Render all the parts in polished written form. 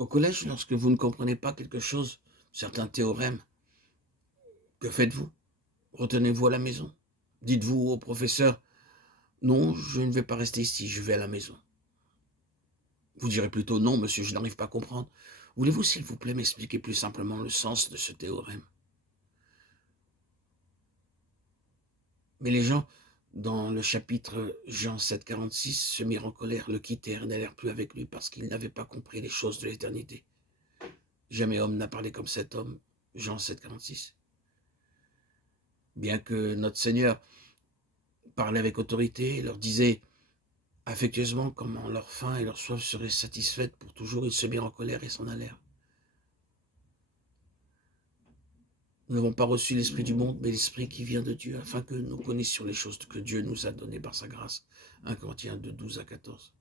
Au collège, lorsque vous ne comprenez pas quelque chose, certains théorèmes, que faites-vous? Retenez-vous à la maison? Dites-vous au professeur: «Non, je ne vais pas rester ici, je vais à la maison». Vous direz plutôt: «Non, monsieur, je n'arrive pas à comprendre». Voulez-vous, s'il vous plaît, m'expliquer plus simplement le sens de ce théorème? Mais les gens, dans le chapitre Jean 7,46, se mirent en colère, le quittèrent, n'allèrent plus avec lui parce qu'ils n'avaient pas compris les choses de l'éternité. Jamais homme n'a parlé comme cet homme, Jean 7,46. Bien que notre Seigneur parlait avec autorité et leur disait affectueusement comment leur faim et leur soif seraient satisfaites pour toujours, ils se mirent en colère et s'en allèrent. Nous n'avons pas reçu l'esprit du monde, mais l'esprit qui vient de Dieu, afin que nous connaissions les choses que Dieu nous a données par sa grâce. 1 Corinthiens 2, 12 à 14.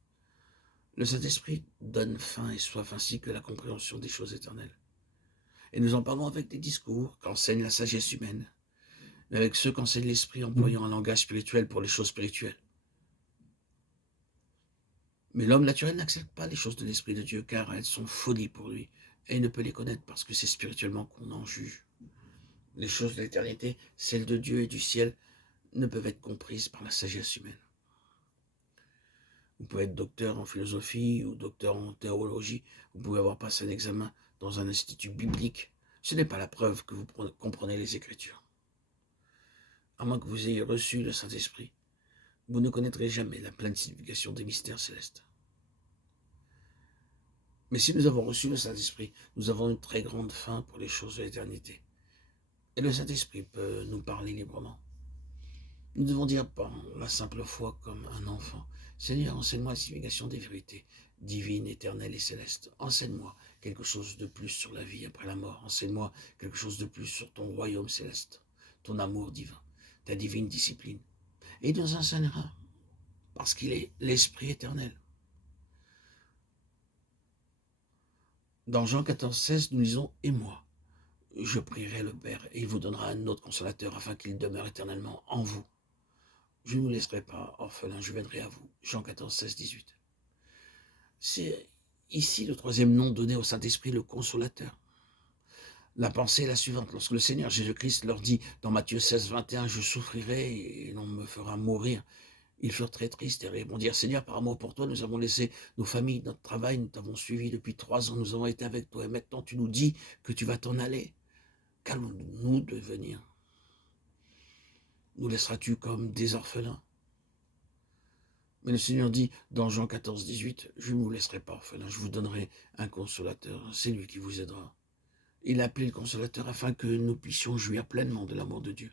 Le Saint-Esprit donne faim et soif ainsi que la compréhension des choses éternelles. Et nous en parlons avec des discours qu'enseigne la sagesse humaine, mais avec ceux qu'enseigne l'Esprit employant un langage spirituel pour les choses spirituelles. Mais l'homme naturel n'accepte pas les choses de l'Esprit de Dieu, car elles sont folie pour lui, et il ne peut les connaître parce que c'est spirituellement qu'on en juge. Les choses de l'éternité, celles de Dieu et du ciel, ne peuvent être comprises par la sagesse humaine. Vous pouvez être docteur en philosophie ou docteur en théologie, vous pouvez avoir passé un examen dans un institut biblique. Ce n'est pas la preuve que vous comprenez les Écritures. À moins que vous ayez reçu le Saint-Esprit, vous ne connaîtrez jamais la pleine signification des mystères célestes. Mais si nous avons reçu le Saint-Esprit, nous avons une très grande faim pour les choses de l'éternité. Et le Saint-Esprit peut nous parler librement. Nous devons dire par la simple foi comme un enfant: Seigneur, enseigne-moi la signification des vérités divines, éternelles et célestes. Enseigne-moi quelque chose de plus sur la vie après la mort. Enseigne-moi quelque chose de plus sur ton royaume céleste, ton amour divin, ta divine discipline. Et il nous enseignera, parce qu'il est l'Esprit éternel. Dans Jean 14, 16, nous lisons: Et moi, je prierai le Père, et il vous donnera un autre consolateur, afin qu'il demeure éternellement en vous. Je ne vous laisserai pas orphelin, je viendrai à vous. Jean 14, 16, 18. C'est ici le troisième nom donné au Saint-Esprit, le Consolateur. La pensée est la suivante: lorsque le Seigneur Jésus-Christ leur dit dans Matthieu 16, 21, « Je souffrirai et l'on me fera mourir », ils furent très tristes et répondirent: « Seigneur, par amour pour toi, nous avons laissé nos familles, notre travail, nous t'avons suivi depuis 3 ans, nous avons été avec toi, et maintenant tu nous dis que tu vas t'en aller. Qu'allons-nous devenir? Nous laisseras-tu comme des orphelins ?» Mais le Seigneur dit dans Jean 14, 18, « Je ne vous laisserai pas orphelin, je vous donnerai un consolateur, c'est lui qui vous aidera. » Il a appelé le consolateur afin que nous puissions jouir pleinement de l'amour de Dieu.